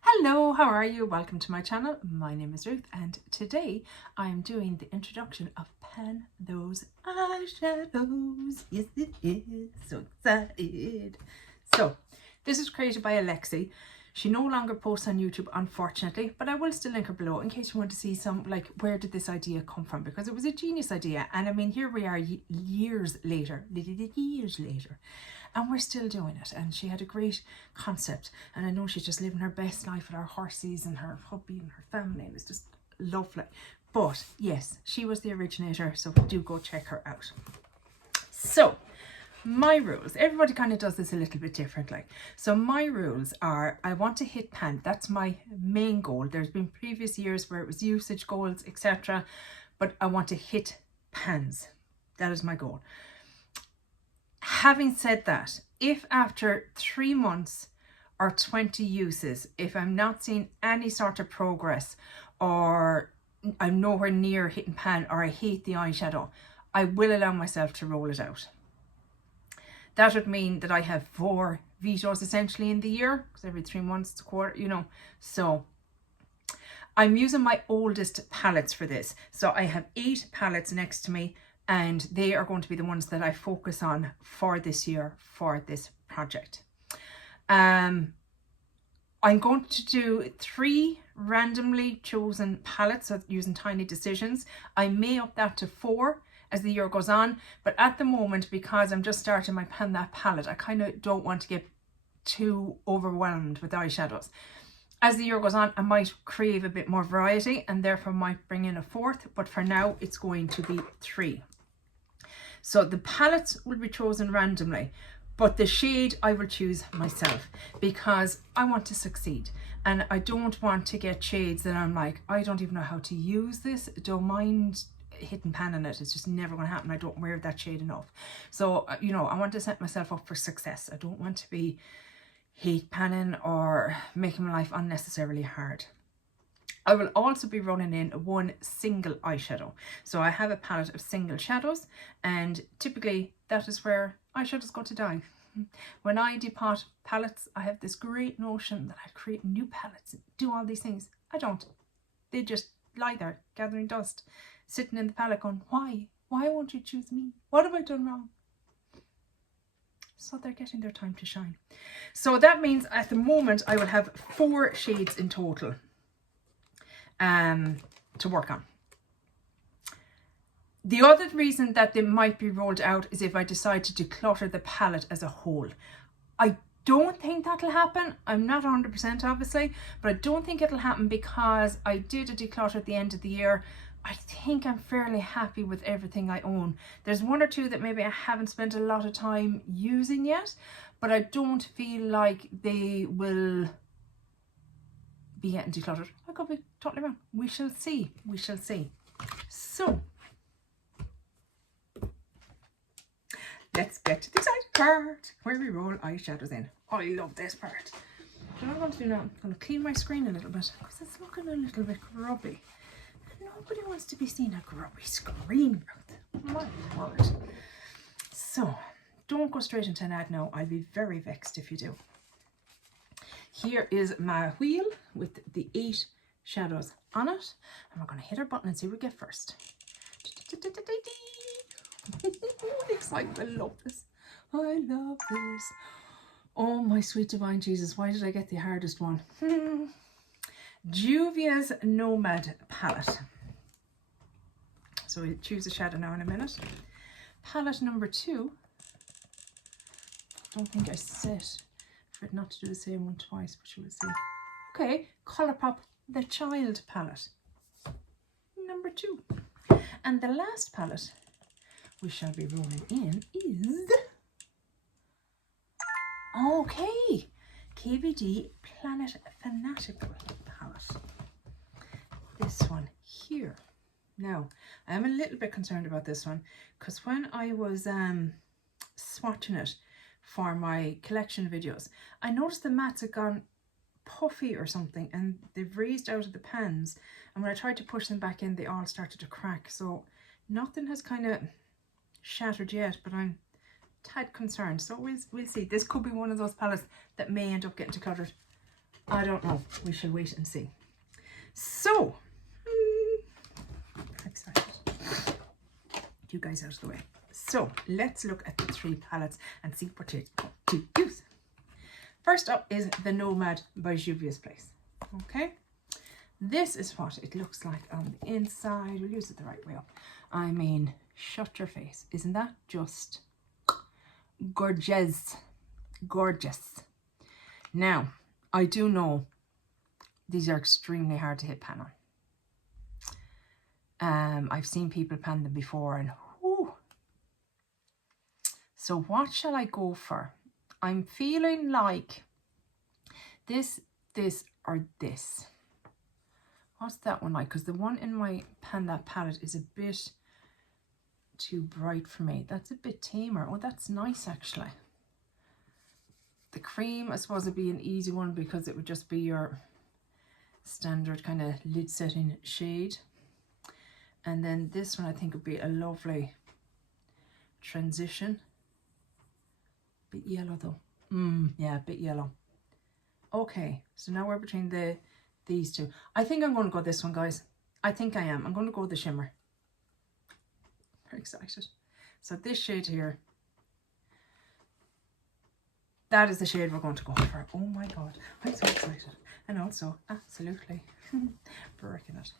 Hello, how are you? Welcome to my channel. My name is Ruth and today I'm doing the introduction of Pan Those Eyeshadows. Yes it is. So excited. So this is created by Alexi. She no longer posts on YouTube, unfortunately, but I will still link her below in case you want to see some, like, where did this idea come from, because it was a genius idea. And I mean, here we are years later, and we're still doing it. And she had a great concept, and I know she's just living her best life with her horses and her hubby and her family, and it's just lovely. But yes, she was the originator, so do go check her out. So my rules, everybody kind of does this a little bit differently. So my rules are, I want to hit pan. That's my main goal. There's been previous years where it was usage goals, etc. But I want to hit pans. That is my goal. Having said that, if after 3 months or 20 uses, if I'm not seeing any sort of progress, or I'm nowhere near hitting pan, or I hate the eyeshadow, I will allow myself to roll it out. That would mean that I have 4 vetoes essentially in the year, because every 3 months it's a quarter, you know. So I'm using my oldest palettes for this. So I have 8 palettes next to me, and they are going to be the ones that I focus on for this year, for this project. I'm going to do 3 randomly chosen palettes, so using tiny decisions. I may up that to 4 as the year goes on, but at the moment, because I'm just starting my Pan That palette, I kind of don't want to get too overwhelmed with eyeshadows. As the year goes on, I might crave a bit more variety and therefore might bring in a 4th, but for now it's going to be 3. So the palettes will be chosen randomly, but the shade I will choose myself, because I want to succeed, and I don't want to get shades that I'm like, I don't even know how to use this. Don't mind hitting pan in it, it's just never going to happen. I don't wear that shade enough. So you know, I want to set myself up for success. I don't want to be hate panning or making my life unnecessarily hard. I will also be running in 1 single eyeshadow. So I have a palette of single shadows, and typically that is where eyeshadows go to die. When I depot palettes, I have this great notion that I create new palettes and do all these things. I don't. They just lie there gathering dust, sitting in the palette going, why won't you choose me? What have I done wrong? So they're getting their time to shine. So that means at the moment I will have 4 shades in total to work on. The other reason that they might be rolled out is if I decide to declutter the palette as a whole. I don't think that'll happen. I'm not 100% obviously, but I don't think it'll happen because I did a declutter at the end of the year. I think I'm fairly happy with everything I own. There's 1 or 2 that maybe I haven't spent a lot of time using yet, but I don't feel like they will be getting decluttered. I could be totally wrong. We shall see. We shall see. So let's get to the exciting part where we roll eyeshadows in. Oh, I love this part. So what I'm going to do now, I'm going to clean my screen a little bit because it's looking a little bit grubby. Nobody wants to be seeing a grubby screen, Ruth. My word. So don't go straight into an ad now. I'll be very vexed if you do. Here is my wheel with the 8 shadows on it, and we're going to hit our button and see what we get first. Excitement. I love this. I love this. Oh my sweet divine Jesus, why did I get the hardest one? Juvia's Nomad palette. So we'll choose a shadow now in a minute. Palette number 2. I don't think I set for it not to do the same one twice, but you will see. Okay, Colourpop The Child palette. Number 2. And the last palette we shall be rolling in is, okay, KVD Planet Fanatical palette. This one here. Now, I am a little bit concerned about this one because when I was swatching it for my collection videos, I noticed the mats had gone puffy or something, and they've raised out of the pans, and when I tried to push them back in, they all started to crack. So nothing has kind of shattered yet, but I'm tad concerned. So we'll see. This could be one of those palettes that may end up getting decluttered. I don't know. We shall wait and see. So, excited. You guys out of the way. So, let's look at the 3 palettes and see what to use. First up is the Nomad by Juvia's Place. Okay. This is what it looks like on the inside. We'll use it the right way up. I mean, shut your face. Isn't that just gorgeous? Gorgeous. Now, I do know these are extremely hard to hit pan on. I've seen people pan them before and whoo. So what shall I go for? I'm feeling like this, or this. What's that one like? Because the one in my Pan That palette is a bit too bright for me. That's a bit tamer. Oh, that's nice actually. The cream, I suppose, would be an easy one because it would just be your standard kind of lid setting shade. And then this one I think would be a lovely transition. Bit yellow though. Yeah, a bit yellow. Okay, so now we're between these two. I think I'm going to go this one, guys. I think I am. I'm going to go with the shimmer. Very excited. So this shade here, that is the shade we're going to go for. Oh my God, I'm so excited. And also, absolutely, breaking it.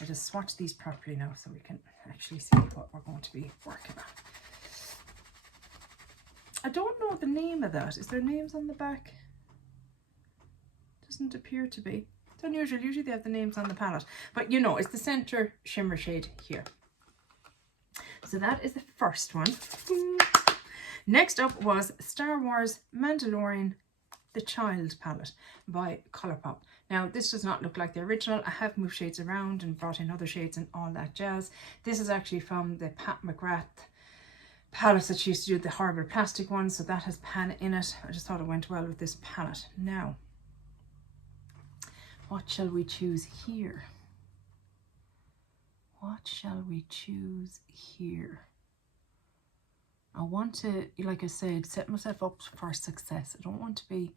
I'll just swatch these properly now so we can actually see what we're going to be working on. I don't know the name of that. Is there names on the back? Doesn't appear to be. It's unusual. Usually they have the names on the palette. But you know, it's the center shimmer shade here. So that is the first one. Next up was Star Wars Mandalorian The Child palette by Colourpop. Now this does not look like the original. I have moved shades around and brought in other shades and all that jazz. This is actually from the Pat McGrath palette that she used to do, the horrible plastic one, so that has pan in it. I just thought it went well with this palette. Now, what shall we choose here? What shall we choose here? I want to, like I said, set myself up for success. I don't want to be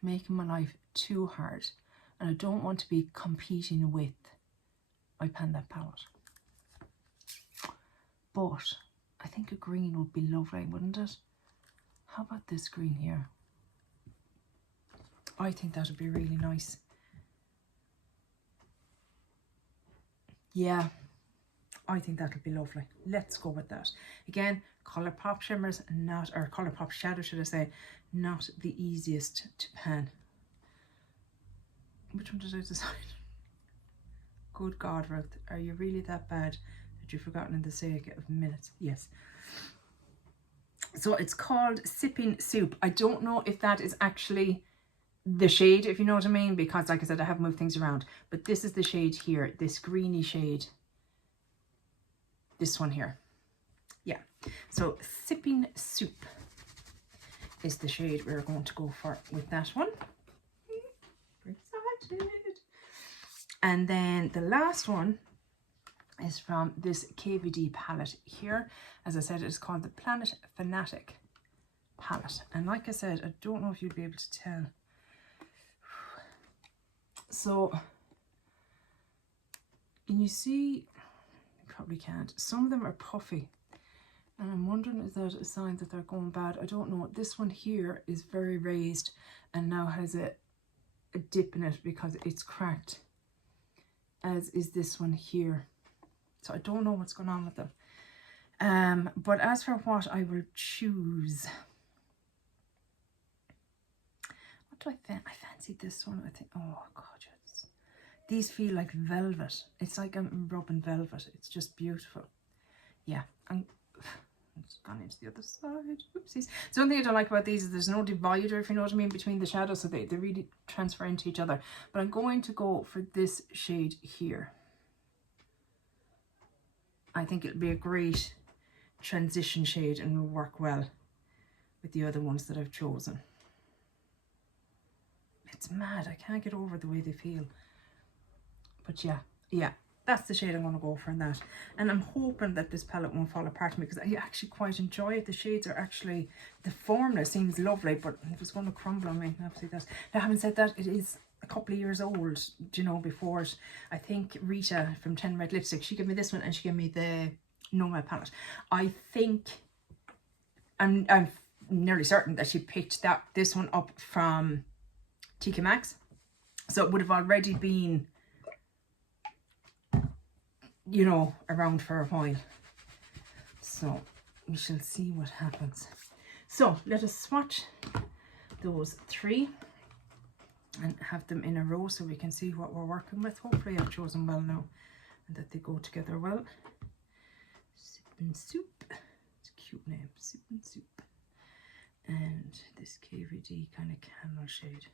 making my life too hard, and I don't want to be competing with my Pan That palette. But I think a green would be lovely, wouldn't it? How about this green here? I think that would be really nice. Yeah, I think that would be lovely. Let's go with that. Again, Colourpop shimmers, not, or Colourpop shadow, should I say, not the easiest to pan. Which one did I decide? Good God, Ruth, are you really that bad that you've forgotten in the sake of minutes? Yes. So it's called Sipping Soup. I don't know if that is actually the shade, if you know what I mean, because like I said, I have moved things around. But this is the shade here, this greeny shade. This one here. Yeah. So Sipping Soup is the shade we're going to go for with that one. Very excited. And then the last one is from this KVD palette here. As I said, it's called the Planet Fanatic palette. And like I said, I don't know if you'd be able to tell. So, can you see? You probably can't. Some of them are puffy. And I'm wondering, is that a sign that they're going bad? I don't know. This one here is very raised and now has a dip in it because it's cracked, as is this one here. So I don't know what's going on with them. But as for what I will choose, what do I fancy this one. I think, oh God, yes. These feel like velvet. It's like I'm rubbing velvet. It's just beautiful. Yeah, I'm just gone into the other side. Oopsies. So one thing I don't like about these is there's no divider, if you know what I mean, between the shadows, so they really transfer into each other. But I'm going to go for this shade here. I think it'll be a great transition shade and will work well with the other ones that I've chosen. It's mad. I can't get over the way they feel. But yeah. that's the shade I'm going to go for in that. And I'm hoping that this palette won't fall apart to me, because I actually quite enjoy it. The shades are actually, the formula seems lovely, but if it's going to crumble on me, obviously that. Now, having said that, it is a couple of years old, you know, before it. I think Rita from 10 Red Lipstick, she gave me this one and she gave me the Nomad palette. I think, I'm nearly certain that she picked this one up from TK Maxx. So it would have already been, you know, around for a while. So we shall see what happens. So let us swatch those three and have them in a row so we can see what we're working with. Hopefully I've chosen well now and that they go together well. Sip and Soup, it's a cute name, Sip and Soup. And this KVD kind of camel shade.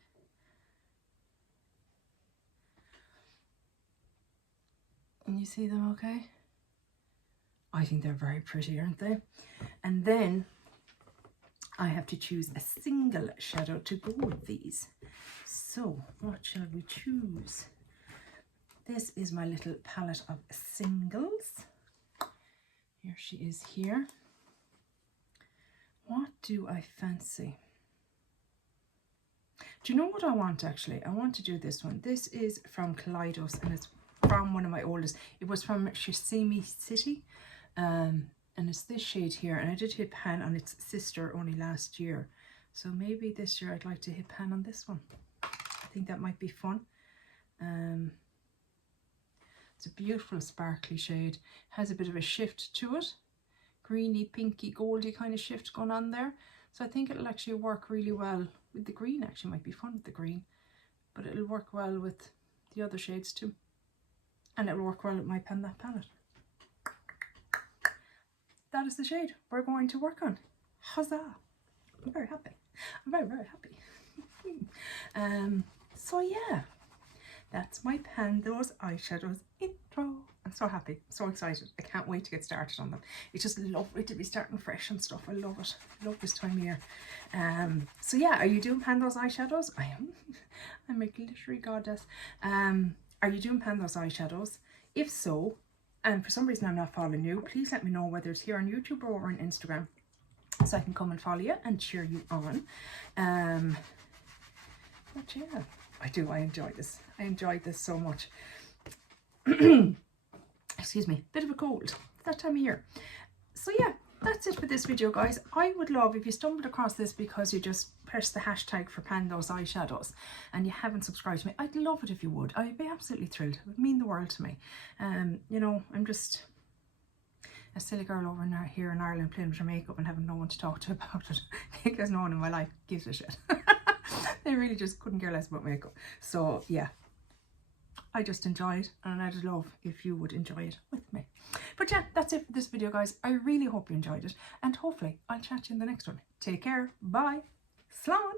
Can you see them okay? I think they're very pretty, aren't they? And then I have to choose a single shadow to go with these. So what shall we choose? This is my little palette of singles. Here she is here. What do I fancy? Do you know what I want actually? I want to do this one. This is from Kaleidos and it's from one of my oldest. It was from Shisimi City. And it's this shade here, and I did hit pan on its sister only last year, so maybe this year I'd like to hit pan on this one. I think that might be fun. It's a beautiful sparkly shade, has a bit of a shift to it, greeny, pinky, goldy kind of shift going on there, so I think it'll actually work really well with the green. Actually might be fun with the green, but it'll work well with the other shades too, and it'll work well with my Pan That palette. That is the shade we're going to work on. Huzzah! I'm very happy. I'm very, very happy. So yeah, that's my Pan Those Eyeshadows intro. I'm so happy, so excited. I can't wait to get started on them. It's just lovely to be starting fresh and stuff. I love it. I love this time of year. So yeah, are you doing Pan Those Eyeshadows? I am. I'm a glittery goddess. Are you doing Pan Those Eyeshadows? If so, and for some reason I'm not following you, please let me know whether it's here on YouTube or over on Instagram, so I can come and follow you and cheer you on. But yeah, I enjoy this. I enjoyed this so much. Excuse me, bit of a cold. It's that time of year. So yeah, that's it for this video, guys. I would love if you stumbled across this because you just pressed the hashtag for Pan Those Eyeshadows and you haven't subscribed to me. I'd love it if you would. I'd be absolutely thrilled. It would mean the world to me. You know, I'm just a silly girl over here in Ireland playing with her makeup and having no one to talk to about it because no one in my life gives a shit. They really just couldn't care less about makeup. So yeah, I just enjoyed, and I'd love if you would enjoy it with me. But yeah, that's it for this video, guys. I really hope you enjoyed it, and hopefully I'll chat to you in the next one. Take care. Bye. Slán.